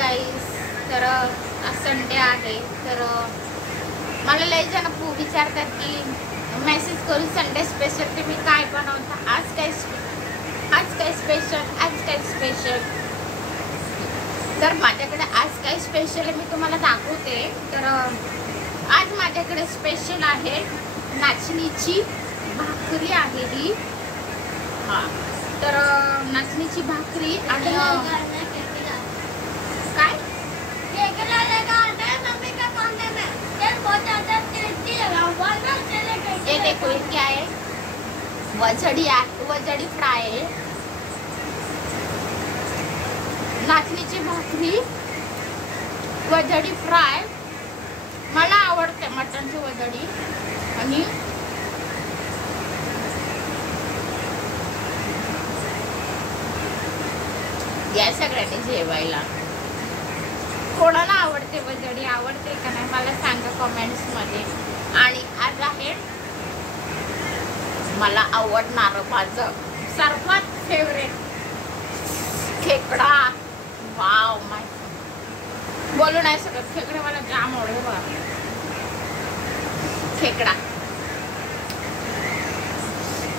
गाईस, तर आज संडे आहे. तर मला लय जण विचारतात की मेसेज करून संडे स्पेशल तुम्ही काय बनवता, आज काय स्पेशल. तर माझ्याकडे आज काय स्पेशल आहे मी तुम्हाला दाखवते. तर आज माझ्याकडे स्पेशल आहे नाचणीची भाकरी आहे ही. हां, तर नाचणीची भाकरी आणि काय ये देखो ये क्या है, वजड़ी फ्राय है. नाचणीची भाकरी वजड़ी फ्राय मला आवडते, मटनची वजड़ी. आणि या सगळ्यांनी जेवायला. कोणाला आवडते वजड़ी, आवडते का नाही मला सांगा कमेंट्स मध्ये. आणि आज आहे मला आवडणारं माझं सर्वात फेवरेट खेकडा. वाव, माय बोलू नाही शकत, खेकडा मला जाम आवडतो बघा.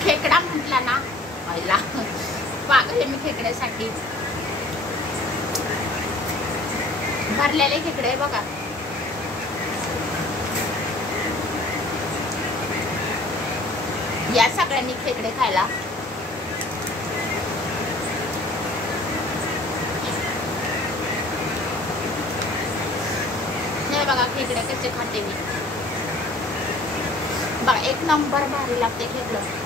खेकडा म्हटला ना मला पागल आहे मी खेकड्यासाठी. भरलेले खेकडे बघा. या सगळ्यांनी खेकडे खायला. हे बघा खेकडे कसे खाते मी बघा. एक नंबर भारी लागते खेकडं.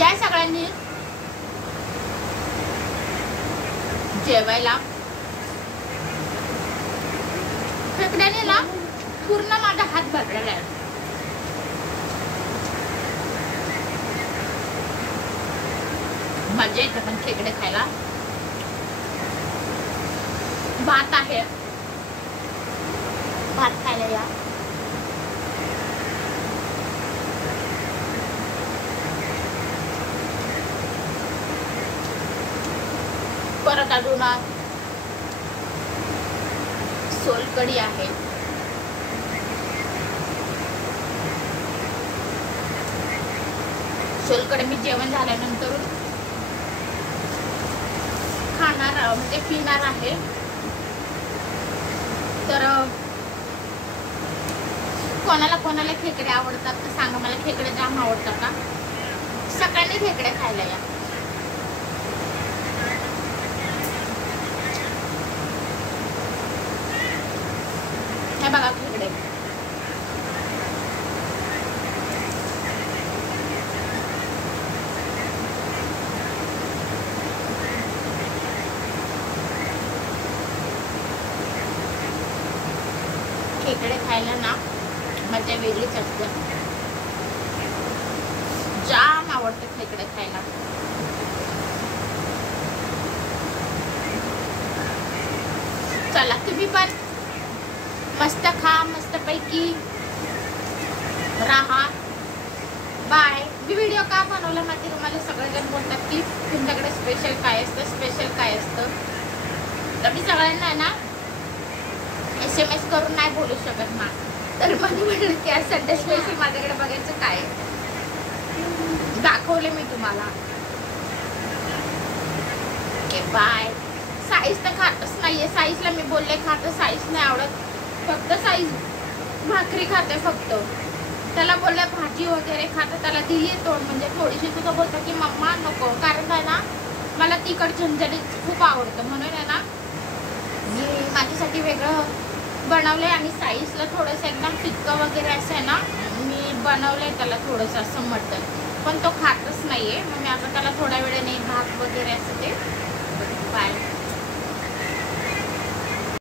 या सगळ्यांनी जेवायला. खेकड्याने ना पूर्ण माझा हात भरलेला आहे. मजा येते पण खेकडे खायला. भात आहे, भात खायला या. परत अजून सोलकढी आहे. सोलकढी मी जेवण झाल्यानंतर खाणार म्हणजे पिणार आहे. तर कोणाला खेकडे आवडतात तर सांगा मला. खेकडे जाम आवडतात का? सगळ्यांनी खेकडे खायला या. हे बघा खेकडे. खेकडे खायला ना मजा वेगळीच असते. जाम आवडते खेकडे खायला. चला तुम्ही पण मस्त खा, मस्त पैकी राहा. बाय. मी व्हिडिओ का बनवला माहिती तुम्हाला? सगळेजण बोलतात की तुमच्याकडे स्पेशल काय असतं. तर मी सगळ्यांना ना SMS करून नाही बोलू शकत ना. तर मला म्हटलं की आज संडे स्पेशल माझ्याकडे बघायचं काय दाखवले मी तुम्हाला. Okay bye. साईज तर खातच नाहीये. साईजला मी बोलले खातं, साईज नाही आवडत. फक्त साईज भाकरी खाते फक्त. त्याला बोलले भाजी वगैरे खाते, त्याला दिली तोड म्हणजे थोडीशी. तुझं बोलतो की मम्मा नको, कारण काय ना मला तिखट झणझणीत खूप आवडतं. म्हणून आहे ना मी माझ्यासाठी वेगळं बनवलंय. आणि साईजला थोडंसं एकदम फिक्कं वगैरे असं आहे ना मी बनवलंय त्याला थोडंसं असं मटण. पण तो खातच नाहीये. मग मी आता त्याला थोड्या वेळाने भात वगैरे असं ते. बाय.